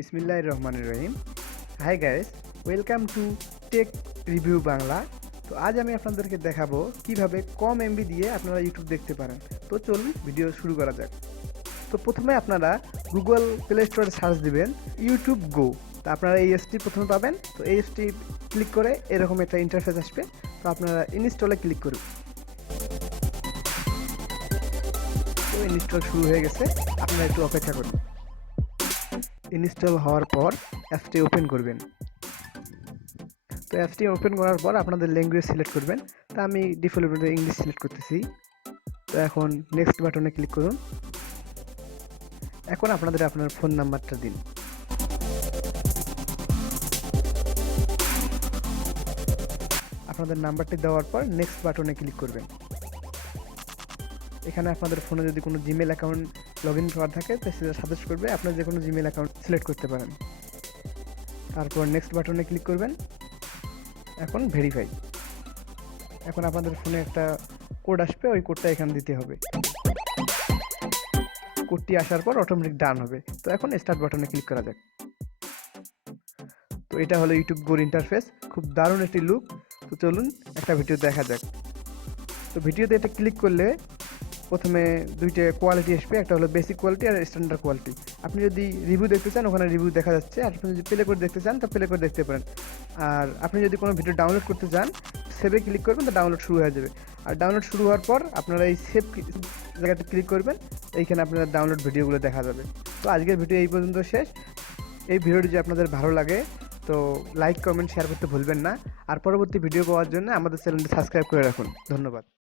বিসমিল্লাহির রহমানির রহিম। Hi guys, welcome to tech review Bangla. তো আজ আমি আপনাদেরকে দেখাবো কিভাবে কম এমবি দিয়ে আপনারা ইউটিউব দেখতে পারেন। তো চলুন ভিডিও শুরু করা যাক। তো প্রথমে আপনারা গুগল প্লে স্টোরে সার্চ দিবেন ইউটিউব গো। তো আপনারা এই এসটি প্রথমে পাবেন। তো এই এসটি ক্লিক করে এরকম একটা ইন্টারফেস আসবে। তো আপনারা ইনস্টলে ক্লিক করুন। তো ইনস্টল শুরু হয়ে গেছে, আপনারা একটু অপেক্ষা করুন। ইনস্টল হওয়ার পর অ্যাপটি ওপেন করবেন। তো অ্যাপটি ওপেন করার পর আপনাদের ল্যাঙ্গুয়েজ সিলেক্ট করবেন। তো আমি ডিফল্ট ইংলিশ সিলেক্ট করতেছি। তো এখন নেক্সট বাটনে ক্লিক করুন। এখন আপনার ফোন নাম্বারটা দিন। আপনাদের নাম্বারটি দেওয়ার পর নেক্সট বাটনে ক্লিক করবেন। এখানে আপনাদের ফোনে যদি কোনো জিমেল অ্যাকাউন্ট লগ ইন করা থাকে তো সেটা সাজেস্ট করবে আপনার যে কোনো জিমেল অ্যাকাউন্ট সিলেক্ট করতে পারেন। তারপর নেক্সট বাটনে ক্লিক করবেন। এখন ভেরিফাই। এখন আপনাদের ফোনে একটা কোড আসবে, ওই কোডটা এখানে দিতে হবে। কোডটি আসার পর অটোমেটিক ডান হবে। তো এখন স্টার্ট বাটনে ক্লিক করা যাক। তো এটা হলো ইউটিউব গোর ইন্টারফেস, খুব দারুণ একটি লুক। তো চলুন একটা ভিডিও দেখা যাক। তো ভিডিওতে এটা ক্লিক করলে প্রথমে দুইটা কোয়ালিটি আসবে, একটা হলো বেসিক কোয়ালিটি আর স্ট্যান্ডার্ড কোয়ালিটি। আপনি যদি রিভিউ দেখতে চান ওখানে রিভিউ দেখা যাচ্ছে, আর আপনি যদি প্লে করে দেখতে চান তো প্লে করে দেখতে পারেন। আর আপনি যদি কোনো ভিডিও ডাউনলোড করতে চান সেভে ক্লিক করবেন, তো ডাউনলোড শুরু হয়ে যাবে। আর ডাউনলোড শুরু হওয়ার পর আপনারা এই সেভ জায়গাটা ক্লিক করবেন, এইখানে আপনারা ডাউনলোড ভিডিওগুলো দেখা যাবে। তো আজকের ভিডিও এই পর্যন্ত শেষ। এই ভিডিওটি যদি আপনাদের ভালো লাগে তো লাইক কমেন্ট শেয়ার করতে ভুলবেন না। আর পরবর্তী ভিডিও পাওয়ার জন্য আমাদের চ্যানেলটি সাবস্ক্রাইব করে রাখুন। ধন্যবাদ।